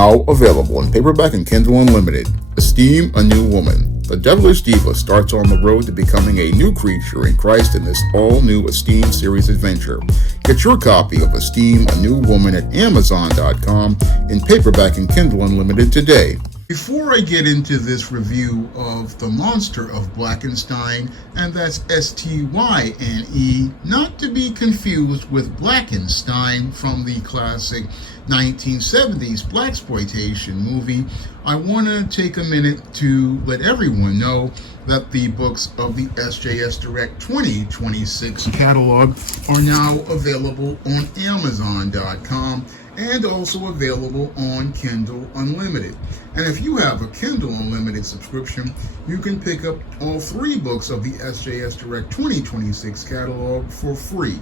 Now available in paperback and Kindle Unlimited. Esteem a New Woman. The devilish diva starts on the road to becoming a new creature in Christ in this all-new Esteem series adventure. Get your copy of Esteem a New Woman at Amazon.com in paperback and Kindle Unlimited today. Before I get into this review of The Monster of Blackenstyne, and that's S-T-Y-N-E, not to be confused with Blackenstyne from the classic 1970s Blaxploitation movie, I want to take a minute to let everyone know that the books of the SJS Direct 2026 catalog are now available on Amazon.com and also available on Kindle Unlimited. And if you have a Kindle Unlimited subscription, you can pick up all 3 books of the SJS Direct 2026 catalog for free.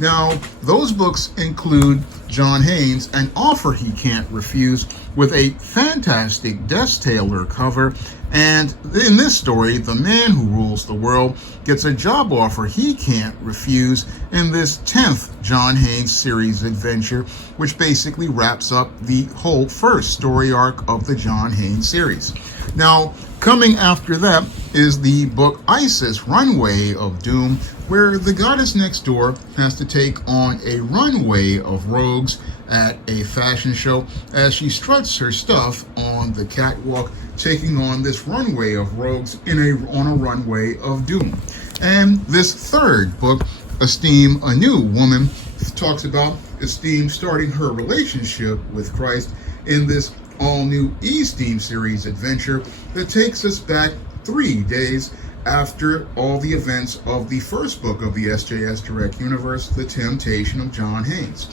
Now, those books include John Haynes' An Offer He Can't Refuse, with a fantastic Des Taylor cover. And in this story, the man who rules the world gets a job offer he can't refuse in this 10th John Haynes series adventure, which basically wraps up the whole first story arc of the John Haynes series. Now, coming after that is the book Isis, Runway of Doom, where the goddess next door has to take on a runway of rogues at a fashion show as she struts her stuff on the catwalk, taking on this runway of rogues on a runway of doom. And this third book, Esteem a New Woman, talks about Esteem starting her relationship with Christ in this all-new Esteem series adventure that takes us back 3 days after all the events of the first book of the SJS Direct universe, The Temptation of John Haynes.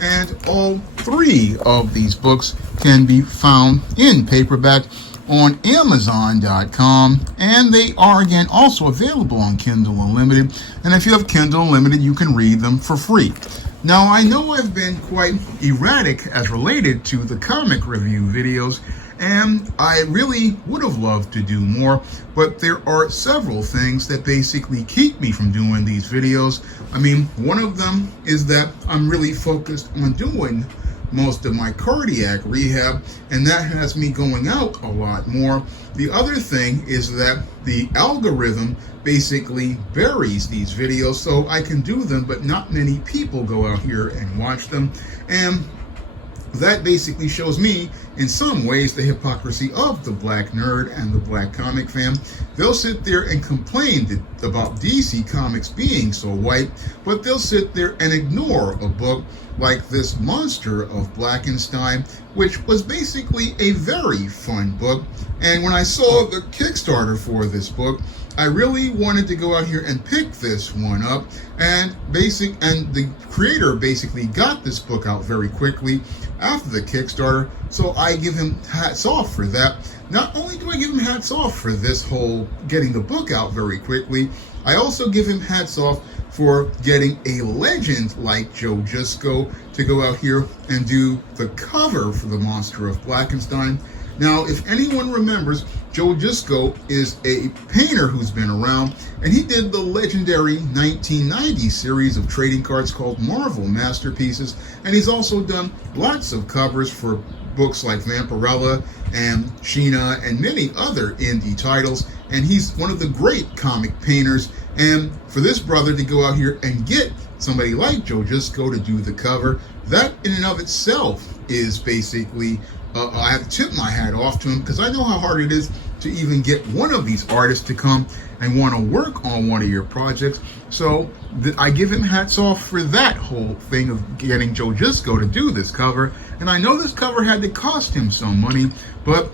And all 3 of these books can be found in paperback on Amazon.com, and they are again also available on Kindle Unlimited. And if you have Kindle Unlimited, you can read them for free. Now, I know I've been quite erratic as related to the comic review videos, and I really would have loved to do more, but there are several things that basically keep me from doing these videos. I mean, one of them is that I'm really focused on doing most of my cardiac rehab, and that has me going out a lot more. The other thing is that the algorithm basically buries these videos, so I can do them, but not many people go out here and watch them. And that basically shows me, in some ways, the hypocrisy of the black nerd and the black comic fan. They'll sit there and complain about DC Comics being so white, but they'll sit there and ignore a book like this Monster of Blackenstyne, which was basically a very fun book. And when I saw the Kickstarter for this book, I really wanted to go out here and pick this one up, and the creator basically got this book out very quickly after the Kickstarter, so I give him hats off for that. Not only do I give him hats off for this whole getting the book out very quickly, I also give him hats off for getting a legend like Joe Jusko to go out here and do the cover for the Monster of Blackenstyne. Now, if anyone remembers, Joe Jusko is a painter who's been around, and he did the legendary 1990 series of trading cards called Marvel Masterpieces, and he's also done lots of covers for books like Vampirella and Sheena and many other indie titles, and he's one of the great comic painters. And for this brother to go out here and get somebody like Joe Jusko to do the cover, that in and of itself is basically I have to tip my hat off to him, because I know how hard it is to even get one of these artists to come and want to work on one of your projects. So I give him hats off for that whole thing of getting Joe Jusko to do this cover. And I know this cover had to cost him some money, but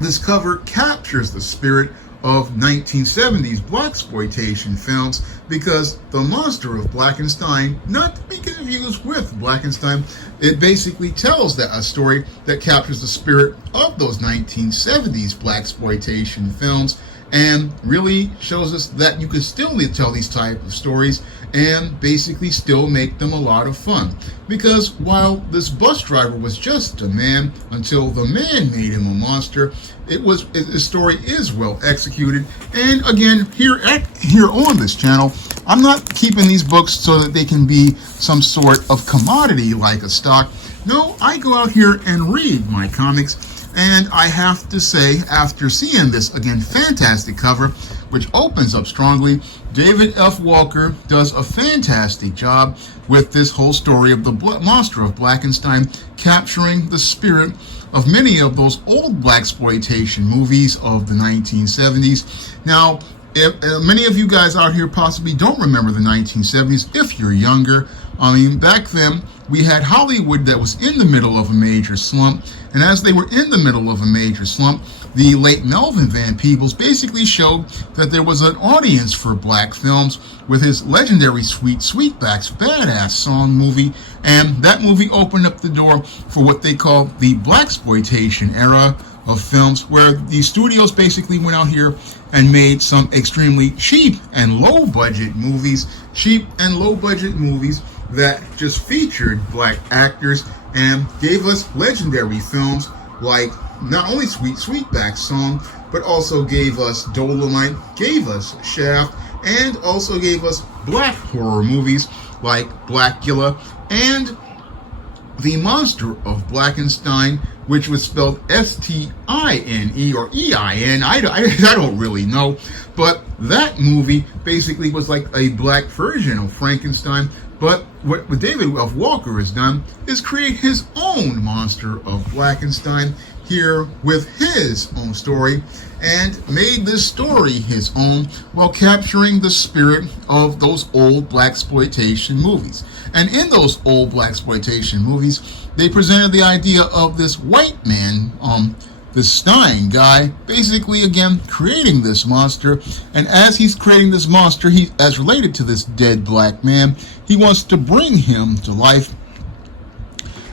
this cover captures the spirit of 1970s Blaxploitation films, because The Monster of Blackenstyne, not to be confused with Blackenstyne, it basically tells a story that captures the spirit of those 1970s Blaxploitation films. and really shows us that you can still tell these type of stories and basically still make them a lot of fun. Because while this bus driver was just a man until the man made him a monster, the story is well executed. And again, here on this channel, I'm not keeping these books so that they can be some sort of commodity like a stock. No, I go out here and read my comics, and I have to say, after seeing this, again, fantastic cover, which opens up strongly, David F. Walker does a fantastic job with this whole story of the monster of Blackenstyne, capturing the spirit of many of those old Blaxploitation movies of the 1970s. Now, many of you guys out here possibly don't remember the 1970s. If you're younger, I mean, back then we had Hollywood that was in the middle of a major slump, and as they were in the middle of a major slump, the late Melvin Van Peebles basically showed that there was an audience for black films with his legendary Sweetback's Badass Song movie, and that movie opened up the door for what they call the Blaxploitation era of films, where the studios basically went out here and made some extremely cheap and low budget movies that just featured black actors and gave us legendary films like not only Sweetback's Song, but also gave us Dolomite, gave us Shaft, and also gave us black horror movies like Blackula and The Monster of Blackenstyne, which was spelled S-T-I-N-E or E-I-N. I don't really know, but that movie basically was like a black version of Frankenstein. But what David F. Walker has done is create his own Monster of Blackenstyne here with his own story, and made this story his own while capturing the spirit of those old Blaxploitation movies. And in those old Blaxploitation movies, they presented the idea of this white man, this Stein guy, basically again creating this monster. And as he's creating this monster, he, as related to this dead black man, he wants to bring him to life.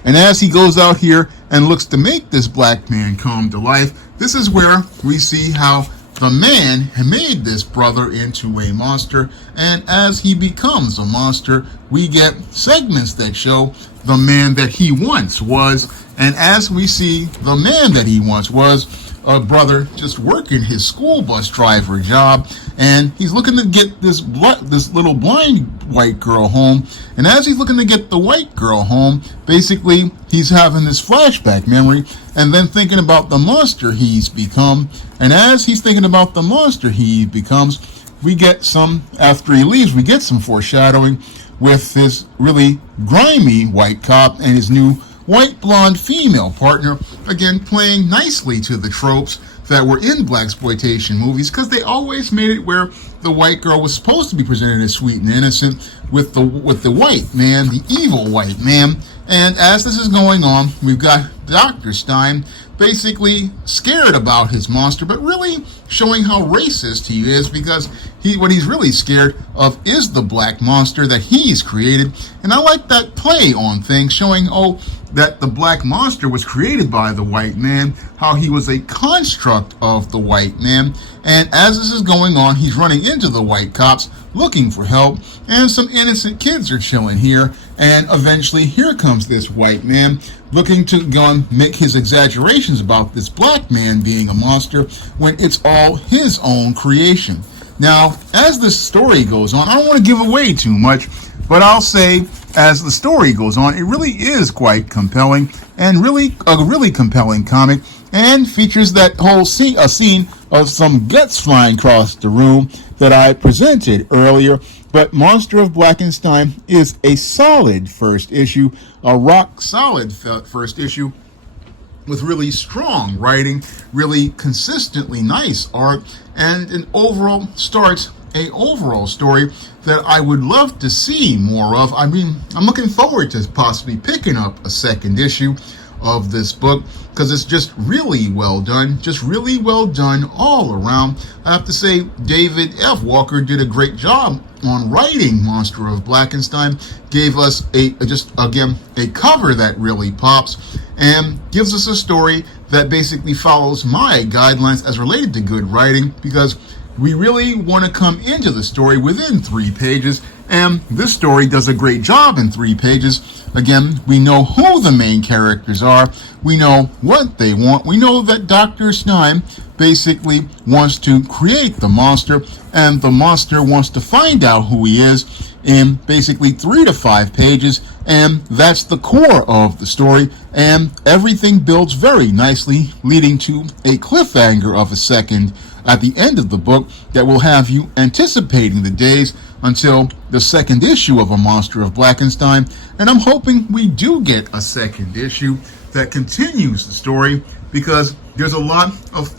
And as he goes out here and looks to make this black man come to life, this is where we see how the man made this brother into a monster. And as he becomes a monster, we get segments that show the man that he once was. And as we see the man that he once was, a brother just working his school bus driver job, and he's looking to get this little blind white girl home. And as he's looking to get the white girl home, basically he's having this flashback memory and then thinking about the monster he's become. And as he's thinking about the monster he becomes, we get some, after he leaves, we get some foreshadowing with this really grimy white cop and his new white blonde female partner, again playing nicely to the tropes that were in Blaxploitation movies, because they always made it where the white girl was supposed to be presented as sweet and innocent with the white man, the evil white man. And as this is going on, we've got Dr. Stein basically scared about his monster, but really showing how racist he is, because what he's really scared of is the black monster that he's created. And I like that play on things, showing that the black monster was created by the white man, how he was a construct of the white man. And as this is going on, he's running into the white cops looking for help, and some innocent kids are chilling here. And eventually here comes this white man looking to go and make his exaggerations about this black man being a monster when it's all his own creation. Now, as the story goes on, I don't want to give away too much, but I'll say, as the story goes on, it really is quite compelling, and really a really compelling comic, and features that whole scene, a scene of some guts flying across the room that I presented earlier. But Monster of Blackenstyne is a solid first issue, a rock solid first issue, with really strong writing, really consistently nice art, and an overall story that I would love to see more of. I mean, I'm looking forward to possibly picking up a second issue of this book, because it's just really well done, all around. I have to say, David F. Walker did a great job on writing Monster of Blackenstyne, gave us a cover that really pops, and gives us a story that basically follows my guidelines as related to good writing, because we really want to come into the story within 3 pages, and this story does a great job in 3 pages. Again, we know who the main characters are, we know what they want, we know that Dr. Stein basically wants to create the monster, and the monster wants to find out who he is in basically 3 to 5 pages, and that's the core of the story, and everything builds very nicely, leading to a cliffhanger of a second at the end of the book that will have you anticipating the days until the second issue of A Monster of Blackenstyne, and I'm hoping we do get a second issue that continues the story, because there's a lot of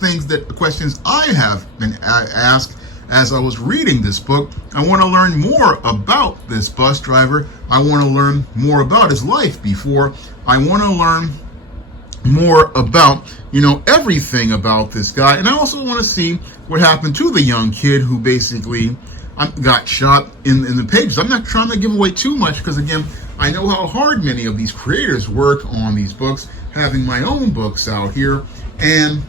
questions I have been asked as I was reading this book. I want to learn more about this bus driver. I want to learn more about his life before. I want to learn more about, everything about this guy. And I also want to see what happened to the young kid who basically got shot in the pages. I'm not trying to give away too much, because again, I know how hard many of these creators work on these books, having my own books out here. And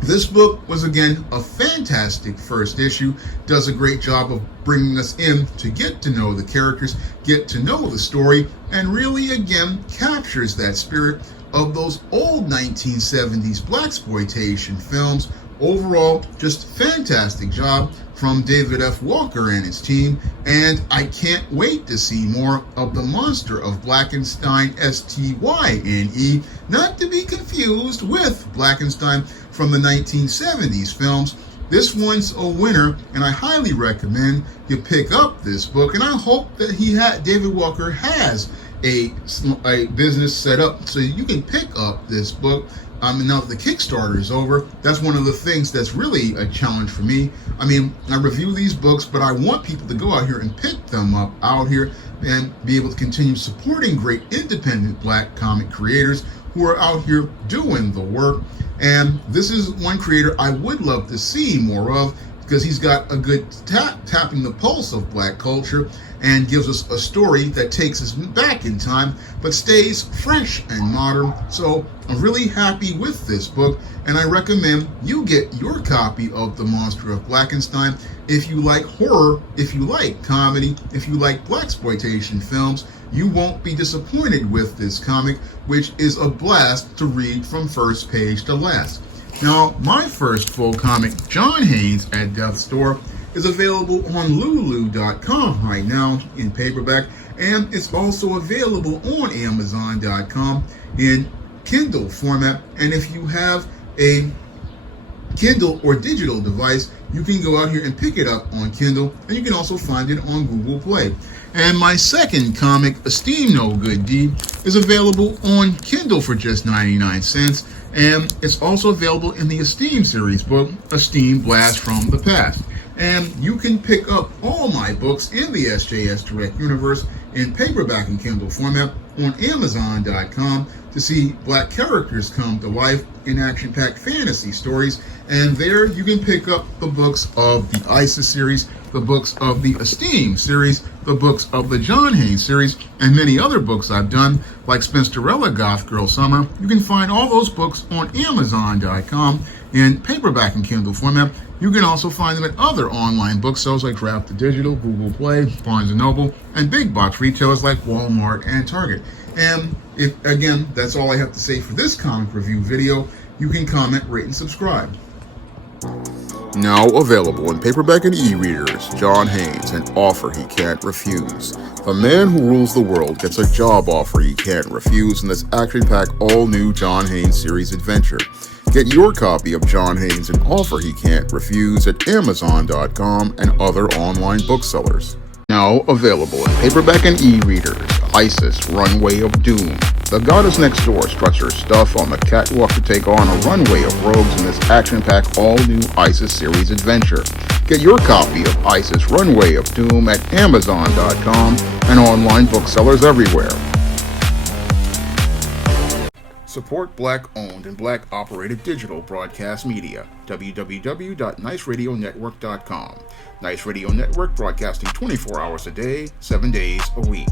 this book was, again, a fantastic first issue, does a great job of bringing us in to get to know the characters, get to know the story, and really, again, captures that spirit of those old 1970s Blaxploitation films. Overall, just fantastic job from David F. Walker and his team, and I can't wait to see more of the Monster of Blackenstyne, Styne, not to be confused with Blackenstyne from the 1970s films. This one's a winner, and I highly recommend you pick up this book, and I hope that David Walker has a business set up so you can pick up this book. Now that the Kickstarter is over, that's one of the things that's really a challenge for me. I review these books, but I want people to go out here and pick them up out here and be able to continue supporting great independent Black comic creators who are out here doing the work. And this is one creator I would love to see more of, because he's got a good tapping the pulse of Black culture and gives us a story that takes us back in time but stays fresh and modern. So I'm really happy with this book, and I recommend you get your copy of The Monster of Blackenstyne if you like horror, if you like comedy, if you like Blaxploitation films. You won't be disappointed with this comic, which is a blast to read from first page to last. Now, my first full comic, John Haynes at Death's Door, is available on Lulu.com right now in paperback, and it's also available on Amazon.com in Kindle format. And if you have a Kindle or digital device, you can go out here and pick it up on Kindle, and you can also find it on Google Play. And my second comic, Esteem No Good Deed, is available on Kindle for just 99 cents, and it's also available in the Esteem series book, Esteem Blast from the Past. And you can pick up all my books in the SJS Direct Universe in paperback and Kindle format on Amazon.com to see Black characters come to life in action-packed fantasy stories. And there you can pick up the books of the ISIS series, the books of the Esteem series, the books of the John Haynes series, and many other books I've done, like Spinsterella Goth Girl Summer. You can find all those books on Amazon.com in paperback and Kindle format. You can also find them at other online booksellers like Draft to Digital, Google Play, Barnes & Noble, and big box retailers like Walmart and Target. And again, that's all I have to say for this comic review video. You can comment, rate, and subscribe. Now available in paperback and e-readers, John Haynes, an offer he can't refuse. The man who rules the world gets a job offer he can't refuse in this action-packed all-new John Haynes series adventure. Get your copy of John Haynes, an offer he can't refuse at Amazon.com and other online booksellers. Now available in paperback and e-readers, ISIS Runway of Doom. The goddess next door struts her stuff on the catwalk to take on a runway of rogues in this action-packed all-new ISIS series adventure. Get your copy of ISIS Runway of Doom at Amazon.com and online booksellers everywhere. Support Black-owned and Black-operated digital broadcast media. www.niceradionetwork.com. Nice Radio Network, broadcasting 24 hours a day, 7 days a week.